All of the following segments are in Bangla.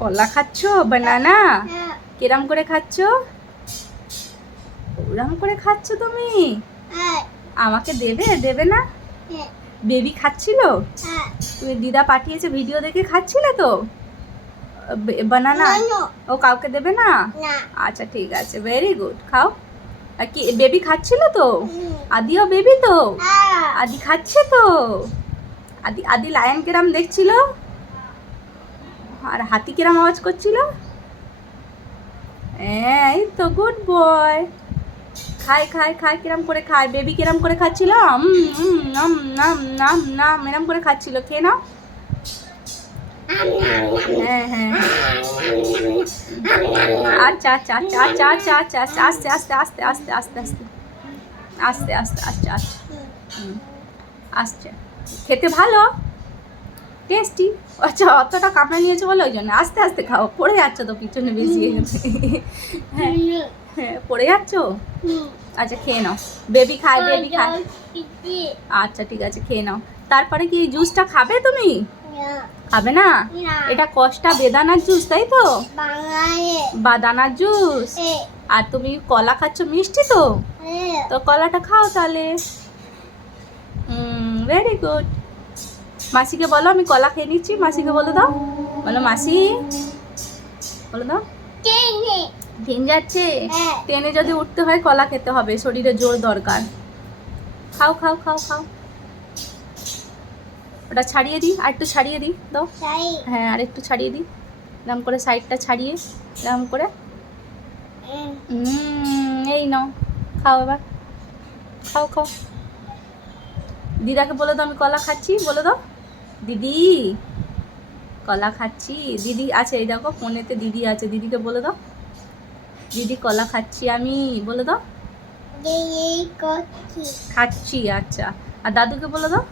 কলা খাচ্ছ? বানানা কিরম করে খাচ্ছ? ওরম করে খাচ্ছ তুমি? আমাকে দেবে? দেবে না? বেবি খাচ্ছিল? তুমি দিদা পাঠিয়েছে ভিডিও দেখে খাচ্ছিলে তো বানানা? ও কাউকে দেবে না? আচ্ছা ঠিক আছে, ভেরি গুড, খাও। আর কি বেবি খাচ্ছিল তো? আদিও বেবি তো? আদি খাচ্ছে তো? আদি আদি লায়ন কিরম দেখছিল? আর হাতি কিরম আওয়াজ করছিল? এই তো গুড বয়। খায় খায় খায়, কিরম করে খায়? বেবি কিরম করে খাচ্ছিল? নাম নাম নাম নাম এরম করে খাচ্ছিল। খেয়ে নাও। হ্যাঁ হ্যাঁ আচ্ছা আচ্ছা আচ্ছা আচ্ছা আচ্ছা আচ্ছা আচ্ছা আস্তে আস্তে আস্তে আস্তে আস্তে আস্তে আস্তে আস্তে আচ্ছা আচ্ছা আসছে। খেতে ভালো, টেস্টি। আচ্ছা অতটা কামড়ে নিয়েছে বলে ওই জন্য। আস্তে আস্তে খাও, পড়ে যাচ্ছ তো পিছনে বেশি। হ্যাঁ হ্যাঁ পড়ে যাচ্ছ। আচ্ছা খেয়ে নাও। বেবি খায়, বেবি খায়। আচ্ছা ঠিক আছে খেয়ে নাও। তারপরে কি জুসটা খাবে তুমি? খাবে না? এটা কষ্টা বেদানার জুস, তাই তো? বাদানার জুস। আর তুমি কলা খাচ্ছ, মিষ্টি তো? তো কলাটা খাও তাহলে। Very good. মাসিকে বলো আমি কলা খেয়ে নিচ্ছি। মাসিকে বলে দাও, বলো মাসি, বলে দাও। ট্রেন যাচ্ছে? ট্রেনে যদি উঠতে হয় কলা খেতে হবে, শরীরে জোর দরকার। খাও খাও খাও খাও। ওটা ছাড়িয়ে দিই, আর একটু ছাড়িয়ে দিই দাও। হ্যাঁ আর একটু ছাড়িয়ে দিই, এরকম করে সাইডটা ছাড়িয়ে এরকম করে। এই নাও, খাও এবার, খাও খাও। দিদাকে বলে দাও আমি কলা খাচ্ছি, বলে দাও। দিদি কলা খাচ্ছি। দিদি আছে, এই দেখো ফোনেতে দিদি আছে, দিদিকে বলে দাও দিদি কলা খাচ্ছি আমি, বলে দাও। খাচ্ছি, আচ্ছা। আর দাদুকে বলে দাও।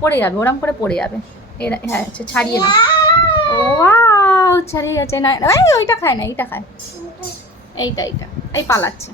পড়ে যাবে, ওরম করে পড়ে যাবে। হ্যাঁ আচ্ছা ছাড়িয়ে নাও। ওয়াও ছাড়িয়ে যাচ্ছে না। ওইটা খায় না, এইটা খায়। এইটা এইটা এই পালাচ্ছে।